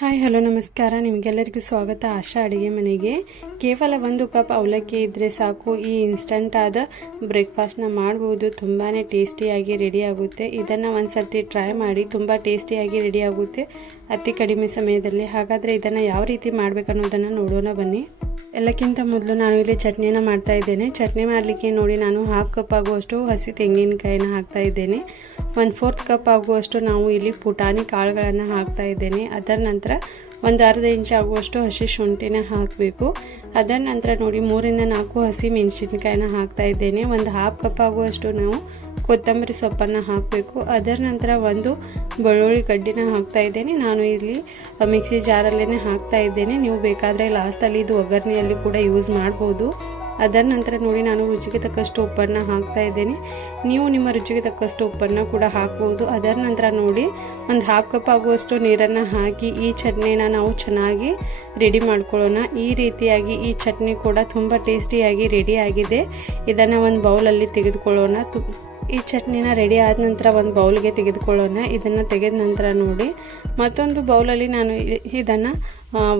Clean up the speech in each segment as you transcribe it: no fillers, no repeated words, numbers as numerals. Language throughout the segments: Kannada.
ಹಾಯ್ ಹಲೋ ನಮಸ್ಕಾರ. ನಿಮಗೆಲ್ಲರಿಗೂ ಸ್ವಾಗತ ಆಶಾ ಅಡುಗೆ ಮನೆಗೆ. ಕೇವಲ 1 ಕಪ್ ಅವಲಕ್ಕಿ ಇದ್ದರೆ ಸಾಕು, ಈ ಇನ್ಸ್ಟಂಟ್ ಆದ ಬ್ರೇಕ್ಫಾಸ್ಟ್ನ ಮಾಡ್ಬೋದು. ತುಂಬಾ ಟೇಸ್ಟಿಯಾಗಿ ರೆಡಿ ಆಗುತ್ತೆ. ಇದನ್ನು ಒಂದು ಸರ್ತಿ ಟ್ರೈ ಮಾಡಿ, ತುಂಬ ಟೇಸ್ಟಿಯಾಗಿ ರೆಡಿ ಆಗುತ್ತೆ ಅತಿ ಕಡಿಮೆ ಸಮಯದಲ್ಲಿ. ಹಾಗಾದರೆ ಇದನ್ನು ಯಾವ ರೀತಿ ಮಾಡಬೇಕನ್ನೋದನ್ನು ನೋಡೋಣ ಬನ್ನಿ. ಎಲ್ಲಕ್ಕಿಂತ ಮೊದಲು ನಾನು ಇಲ್ಲಿ ಚಟ್ನಿನ ಮಾಡ್ತಾ ಇದ್ದೇನೆ. ಚಟ್ನಿ ಮಾಡಲಿಕ್ಕೆ ನೋಡಿ ನಾನು 1/2 ಕಪ್ ಆಗುವಷ್ಟು ಹಸಿ ತೆಂಗಿನಕಾಯಿನ ಹಾಕ್ತಾ ಇದ್ದೇನೆ. 1/4 ಕಪ್ ಆಗುವಷ್ಟು ನಾವು ಇಲ್ಲಿ ಪುಟಾಣಿ ಕಾಳುಗಳನ್ನು ಹಾಕ್ತಾ ಇದ್ದೇನೆ. ಅದರ ನಂತರ ಒಂದು ಅರ್ಧ ಇಂಚ್ ಆಗುವಷ್ಟು ಹಸಿ ಶುಂಠಿನ ಹಾಕಬೇಕು. ಅದರ ನಂತರ ನೋಡಿ 3 ಇಂದ 4 ಹಸಿ ಮೆಣಸಿನಕಾಯಿನ ಹಾಕ್ತಾ ಇದ್ದೇನೆ. ಒಂದು 1/2 ಕಪ್ ಆಗುವಷ್ಟು ನಾವು ಕೊತ್ತಂಬರಿ ಸೊಪ್ಪನ್ನು ಹಾಕಬೇಕು. ಅದರ ನಂತರ ಒಂದು ಬೆಳ್ಳುಳ್ಳಿ ಗಡ್ಡಿನ ಹಾಕ್ತಾ ಇದ್ದೇನೆ. ನಾನು ಇಲ್ಲಿ ಮಿಕ್ಸಿ ಜಾರಲ್ಲೇ ಹಾಕ್ತಾ ಇದ್ದೇನೆ. ನೀವು ಬೇಕಾದರೆ ಲಾಸ್ಟಲ್ಲಿ ಇದು ಒಗ್ಗರಣೆಯಲ್ಲಿ ಕೂಡ ಯೂಸ್ ಮಾಡ್ಬೋದು. ಅದರ ನಂತರ ನೋಡಿ ನಾನು ರುಚಿಗೆ ತಕ್ಕಷ್ಟು ಉಪ್ಪನ್ನು ಹಾಕ್ತಾ ಇದ್ದೇನೆ. ನೀವು ನಿಮ್ಮ ರುಚಿಗೆ ತಕ್ಕಷ್ಟು ಉಪ್ಪನ್ನು ಕೂಡ ಹಾಕ್ಬೋದು. ಅದರ ನಂತರ ನೋಡಿ ಒಂದು 1/2 ಕಪ್ ಆಗುವಷ್ಟು ನೀರನ್ನು ಹಾಕಿ ಈ ಚಟ್ನಿನ ನಾವು ಚೆನ್ನಾಗಿ ರೆಡಿ ಮಾಡ್ಕೊಳ್ಳೋಣ. ಈ ರೀತಿಯಾಗಿ ಈ ಚಟ್ನಿ ಕೂಡ ತುಂಬ ಟೇಸ್ಟಿಯಾಗಿ ರೆಡಿ ಆಗಿದೆ. ಇದನ್ನು ಒಂದು ಬೌಲಲ್ಲಿ ತೆಗೆದುಕೊಳ್ಳೋಣ. ಈ ಚಟ್ನಿನ ರೆಡಿ ಆದ ನಂತರ ಒಂದು ಬೌಲ್ಗೆ ತೆಗೆದುಕೊಳ್ಳೋಣ. ಇದನ್ನು ತೆಗೆದ ನಂತರ ನೋಡಿ ಮತ್ತೊಂದು ಬೌಲಲ್ಲಿ ನಾನು ಇದನ್ನು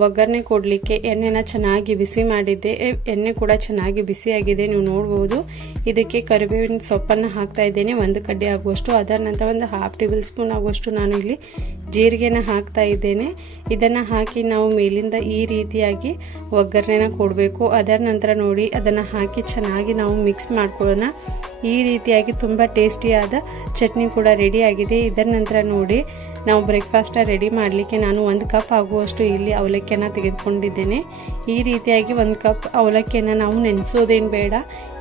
ಒಗ್ಗರಣೆ ಕೊಡಲಿಕ್ಕೆ ಎಣ್ಣೆನ ಚೆನ್ನಾಗಿ ಬಿಸಿ ಮಾಡಿದ್ದೆ. ಎಣ್ಣೆ ಕೂಡ ಚೆನ್ನಾಗಿ ಬಿಸಿಯಾಗಿದೆ, ನೀವು ನೋಡ್ಬೋದು. ಇದಕ್ಕೆ ಕರಿಬೇವಿನ ಸೊಪ್ಪನ್ನು ಹಾಕ್ತಾ ಇದ್ದೇನೆ, 1 ಕಡ್ಡಿ ಆಗುವಷ್ಟು. ಅದರ ನಂತರ ಒಂದು 1/2 ಟೇಬಲ್ ಸ್ಪೂನ್ ಆಗುವಷ್ಟು ನಾನು ಇಲ್ಲಿ ಜೀರಿಗೆನ ಹಾಕ್ತಾ ಇದ್ದೇನೆ. ಇದನ್ನು ಹಾಕಿ ನಾವು ಮೇಲಿಂದ ಈ ರೀತಿಯಾಗಿ ಒಗ್ಗರಣೆನ ಕೊಡಬೇಕು. ಅದರ ನಂತರ ನೋಡಿ ಅದನ್ನು ಹಾಕಿ ಚೆನ್ನಾಗಿ ನಾವು ಮಿಕ್ಸ್ ಮಾಡ್ಕೊಳ್ಳೋಣ. ಈ ರೀತಿಯಾಗಿ ತುಂಬ ಟೇಸ್ಟಿಯಾದ ಚಟ್ನಿ ಕೂಡ ರೆಡಿ ಆಗಿದೆ. ಇದರ ನಂತರ ನೋಡಿ ನಾವು ಬ್ರೇಕ್ಫಾಸ್ಟ್ನ ರೆಡಿ ಮಾಡಲಿಕ್ಕೆ ನಾನು 1 ಕಪ್ ಆಗುವಷ್ಟು ಇಲ್ಲಿ ಅವಲಕ್ಕಿಯನ್ನು ತೆಗೆದುಕೊಂಡಿದ್ದೇನೆ. ಈ ರೀತಿಯಾಗಿ 1 ಕಪ್ ಅವಲಕ್ಕಿಯನ್ನು ನಾವು ನೆನೆಸೋದೇನು ಬೇಡ,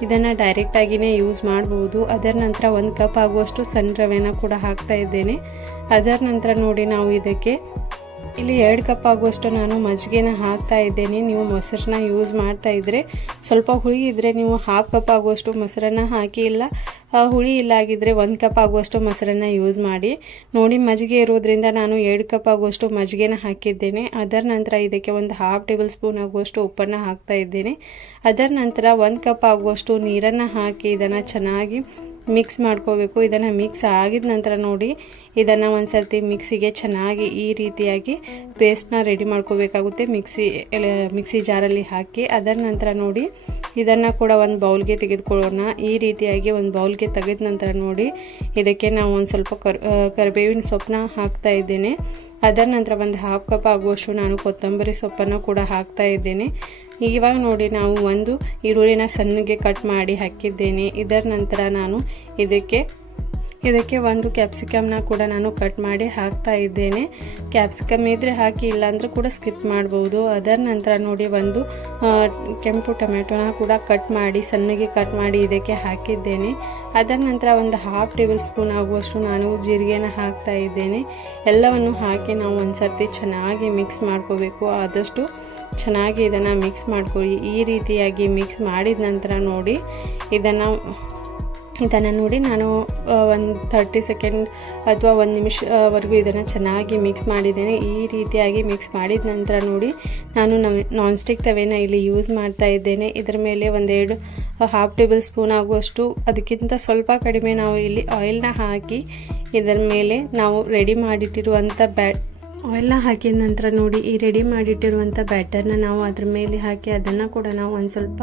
ಇದನ್ನು ಡೈರೆಕ್ಟಾಗಿಯೇ ಯೂಸ್ ಮಾಡ್ಬೋದು. ಅದರ ನಂತರ 1 ಕಪ್ ಆಗುವಷ್ಟು ಸಣ್ಣ ರವೆನ ಕೂಡ ಹಾಕ್ತಾ ಇದ್ದೇನೆ. ಅದರ ನಂತರ ನೋಡಿ ನಾವು ಇದಕ್ಕೆ ಇಲ್ಲಿ 2 ಕಪ್ ಆಗುವಷ್ಟು ನಾನು ಮಜ್ಜಿಗೆನ ಹಾಕ್ತಾ ಇದ್ದೇನೆ. ನೀವು ಮೊಸರನ್ನ ಯೂಸ್ ಮಾಡ್ತಾ ಇದ್ದರೆ, ಸ್ವಲ್ಪ ಹುಳಿ ಇದ್ದರೆ ನೀವು 1/2 ಕಪ್ ಆಗುವಷ್ಟು ಮೊಸರನ್ನ ಹಾಕಿ, ಇಲ್ಲ ಹುಳಿ ಇಲ್ಲ ಆಗಿದ್ದರೆ 1 ಕಪ್ ಆಗುವಷ್ಟು ಮೊಸರನ್ನ ಯೂಸ್ ಮಾಡಿ. ನೋಡಿ ಮಜ್ಜಿಗೆ ಇರೋದ್ರಿಂದ ನಾನು 2 ಕಪ್ ಆಗುವಷ್ಟು ಮಜ್ಜಿಗೆನ ಹಾಕಿದ್ದೇನೆ. ಅದರ ನಂತರ ಇದಕ್ಕೆ ಒಂದು 1/2 ಟೇಬಲ್ ಸ್ಪೂನ್ ಆಗುವಷ್ಟು ಉಪ್ಪನ್ನು ಹಾಕ್ತಾ ಇದ್ದೇನೆ. ಅದರ ನಂತರ 1 ಕಪ್ ಆಗುವಷ್ಟು ನೀರನ್ನು ಹಾಕಿ ಇದನ್ನು ಚೆನ್ನಾಗಿ ಮಿಕ್ಸ್ ಮಾಡ್ಕೋಬೇಕು. ಇದನ್ನು ಮಿಕ್ಸ್ ಆಗಿದ ನಂತರ ನೋಡಿ ಇದನ್ನು ಒಂದು ಸರ್ತಿ ಮಿಕ್ಸಿಗೆ ಚೆನ್ನಾಗಿ ಈ ರೀತಿಯಾಗಿ ಪೇಸ್ಟ್ನ ರೆಡಿ ಮಾಡ್ಕೋಬೇಕಾಗುತ್ತೆ, ಮಿಕ್ಸಿ ಜಾರಲ್ಲಿ ಹಾಕಿ. ಅದರ ನಂತರ ನೋಡಿ ಇದನ್ನು ಕೂಡ ಒಂದು ಬೌಲ್ಗೆ ತೆಗೆದುಕೊಳ್ಳೋಣ. ಈ ರೀತಿಯಾಗಿ ಒಂದು ಬೌಲ್ಗೆ ತೆಗೆದ ನಂತರ ನೋಡಿ ಇದಕ್ಕೆ ನಾವು ಒಂದು ಸ್ವಲ್ಪ ಕರಿಬೇವಿನ ಸೊಪ್ಪನ್ನ ಹಾಕ್ತಾ ಇದ್ದೇನೆ. ಅದರ ನಂತರ ಒಂದು 1/2 ಕಪ್ ಆಗುವಷ್ಟು ನಾನು ಕೊತ್ತಂಬರಿ ಸೊಪ್ಪನ್ನು ಕೂಡ ಹಾಕ್ತಾ ಇದ್ದೇನೆ. ಇವಾಗ ನೋಡಿ ನಾವು ಒಂದು ಈರುಳ್ಳಿನ ಸಣ್ಣಗೆ ಕಟ್ ಮಾಡಿ ಹಾಕಿದ್ದೇನೆ. ಇದರ ನಂತರ ನಾನು ಇದಕ್ಕೆ ಒಂದು ಕ್ಯಾಪ್ಸಿಕಮ್ನ ಕೂಡ ನಾನು ಕಟ್ ಮಾಡಿ ಹಾಕ್ತಾ ಇದ್ದೇನೆ. ಕ್ಯಾಪ್ಸಿಕಮ್ ಇದ್ದರೆ ಹಾಕಿ, ಇಲ್ಲಾಂದ್ರೆ ಕೂಡ ಸ್ಕಿಪ್ ಮಾಡ್ಬೋದು. ಅದರ ನಂತರ ನೋಡಿ ಒಂದು ಕೆಂಪು ಟೊಮೆಟೊನ ಕೂಡ ಸಣ್ಣಗೆ ಕಟ್ ಮಾಡಿ ಇದಕ್ಕೆ ಹಾಕಿದ್ದೇನೆ. ಅದರ ನಂತರ ಒಂದು 1/2 ಟೇಬಲ್ ಸ್ಪೂನ್ ಆಗುವಷ್ಟು ನಾನು ಜೀರಿಗೆನ ಹಾಕ್ತಾ ಇದ್ದೇನೆ. ಎಲ್ಲವನ್ನು ಹಾಕಿ ನಾವು ಒಂದು ಸರ್ತಿ ಚೆನ್ನಾಗಿ ಮಿಕ್ಸ್ ಮಾಡ್ಕೋಬೇಕು. ಆದಷ್ಟು ಚೆನ್ನಾಗಿ ಇದನ್ನು ಮಿಕ್ಸ್ ಮಾಡ್ಕೊಳ್ಳಿ. ಈ ರೀತಿಯಾಗಿ ಮಿಕ್ಸ್ ಮಾಡಿದ ನಂತರ ನೋಡಿ ಇದನ್ನು ನೋಡಿ ನಾನು ಒಂದು 30 ಸೆಕೆಂಡ್ ಅಥವಾ 1 ನಿಮಿಷವರೆಗೂ ಇದನ್ನು ಚೆನ್ನಾಗಿ ಮಿಕ್ಸ್ ಮಾಡಿದ್ದೇನೆ. ಈ ರೀತಿಯಾಗಿ ಮಿಕ್ಸ್ ಮಾಡಿದ ನಂತರ ನೋಡಿ ನಾನು ನಾನ್ ಸ್ಟಿಕ್ ತವೆನ ಇಲ್ಲಿ ಯೂಸ್ ಮಾಡ್ತಾ ಇದ್ದೇನೆ. ಇದರ ಮೇಲೆ 1.5 ಟೇಬಲ್ ಸ್ಪೂನ್ ಆಗುವಷ್ಟು, ಅದಕ್ಕಿಂತ ಸ್ವಲ್ಪ ಕಡಿಮೆ ನಾವು ಇಲ್ಲಿ ಆಯಿಲ್ನ ಹಾಕಿ ಇದರ ಮೇಲೆ ನಾವು ರೆಡಿ ಮಾಡಿಟ್ಟಿರುವಂಥ ಆಯಿಲ್ನ ಹಾಕಿದ ನಂತರ ನೋಡಿ ಈ ರೆಡಿ ಮಾಡಿಟ್ಟಿರುವಂಥ ಬ್ಯಾಟರ್ನ ನಾವು ಅದ್ರ ಮೇಲೆ ಹಾಕಿ ಅದನ್ನು ಕೂಡ ನಾವು ಒಂದು ಸ್ವಲ್ಪ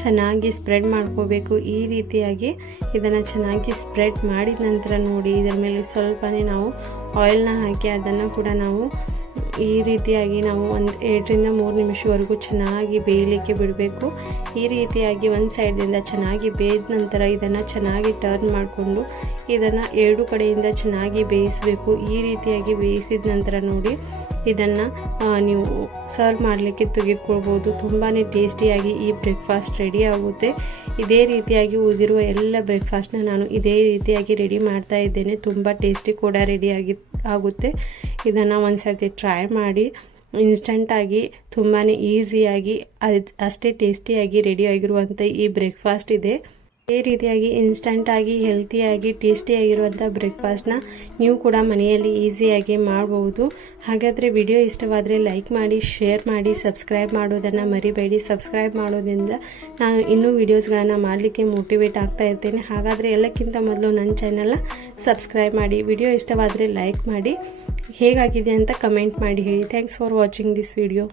ಚೆನ್ನಾಗಿ ಸ್ಪ್ರೆಡ್ ಮಾಡ್ಕೋಬೇಕು. ಈ ರೀತಿಯಾಗಿ ಇದನ್ನು ಚೆನ್ನಾಗಿ ಸ್ಪ್ರೆಡ್ ಮಾಡಿದ ನಂತರ ನೋಡಿ ಇದರ ಮೇಲೆ ಸ್ವಲ್ಪನೇ ನಾವು ಆಯಿಲ್ನ ಹಾಕಿ ಅದನ್ನು ಕೂಡ ನಾವು ಈ ರೀತಿಯಾಗಿ ನಾವು ಒಂದು 2 ರಿಂದ 3 ನಿಮಿಷವರೆಗೂ ಚೆನ್ನಾಗಿ ಬೇಯಲಿಕ್ಕೆ ಬಿಡಬೇಕು. ಈ ರೀತಿಯಾಗಿ ಒಂದು ಸೈಡ್ದಿಂದ ಚೆನ್ನಾಗಿ ಬೇಯ್ದ ನಂತರ ಇದನ್ನು ಚೆನ್ನಾಗಿ ಟರ್ನ್ ಮಾಡಿಕೊಂಡು ಇದನ್ನು 2 ಕಡೆಯಿಂದ ಚೆನ್ನಾಗಿ ಬೇಯಿಸಬೇಕು. ಈ ರೀತಿಯಾಗಿ ಬೇಯಿಸಿದ ನಂತರ ನೋಡಿ ಇದನ್ನು ನೀವು ಸರ್ವ್ ಮಾಡಲಿಕ್ಕೆ ತೆಗೆದುಕೊಳ್ಬೋದು. ತುಂಬಾ ಟೇಸ್ಟಿಯಾಗಿ ಈ ಬ್ರೇಕ್ಫಾಸ್ಟ್ ರೆಡಿ ಆಗುತ್ತೆ. ಇದೇ ರೀತಿಯಾಗಿ ಉಳಿದಿರುವ ಎಲ್ಲ ಬ್ರೇಕ್ಫಾಸ್ಟ್ನ ನಾನು ಇದೇ ರೀತಿಯಾಗಿ ರೆಡಿ ಮಾಡ್ತಾ ಇದ್ದೇನೆ. ತುಂಬ ಟೇಸ್ಟಿ ಕೂಡ ಆಗುತ್ತೆ. ಇದನ್ನು ಒಂದು ಸರ್ತಿ ಟ್ರೈ ಮಾಡಿ. ಇನ್ಸ್ಟಂಟಾಗಿ ತುಂಬಾ ಈಸಿಯಾಗಿ ಅಷ್ಟೇ ಟೇಸ್ಟಿಯಾಗಿ ರೆಡಿಯಾಗಿರುವಂಥ ಈ ಬ್ರೇಕ್ಫಾಸ್ಟ್ ಇದೆ. ಇದೇ ರೀತಿಯಾಗಿ ಇನ್ಸ್ಟಂಟಾಗಿ ಹೆಲ್ತಿಯಾಗಿ ಟೇಸ್ಟಿಯಾಗಿರುವಂಥ ಬ್ರೇಕ್ಫಾಸ್ಟ್ನ ನೀವು ಕೂಡ ಮನೆಯಲ್ಲಿ ಈಸಿಯಾಗಿ ಮಾಡ್ಬೋದು. ಹಾಗಾದರೆ ವಿಡಿಯೋ ಇಷ್ಟವಾದರೆ ಲೈಕ್ ಮಾಡಿ, ಶೇರ್ ಮಾಡಿ, ಸಬ್ಸ್ಕ್ರೈಬ್ ಮಾಡೋದನ್ನು ಮರಿಬೇಡಿ. ಸಬ್ಸ್ಕ್ರೈಬ್ ಮಾಡೋದ್ರಿಂದ ನಾನು ಇನ್ನೂ ವೀಡಿಯೋಸ್ಗಳನ್ನು ಮಾಡಲಿಕ್ಕೆ ಮೋಟಿವೇಟ್ ಆಗ್ತಾ ಇರ್ತೇನೆ. ಹಾಗಾದರೆ ಎಲ್ಲಕ್ಕಿಂತ ಮೊದಲು ನನ್ನ ಚಾನಲ್ನ ಸಬ್ಸ್ಕ್ರೈಬ್ ಮಾಡಿ. ವಿಡಿಯೋ ಇಷ್ಟವಾದರೆ ಲೈಕ್ ಮಾಡಿ. ಹೇಗಾಗಿದೆ ಅಂತ ಕಮೆಂಟ್ ಮಾಡಿ ಹೇಳಿ. Thanks for watching this video.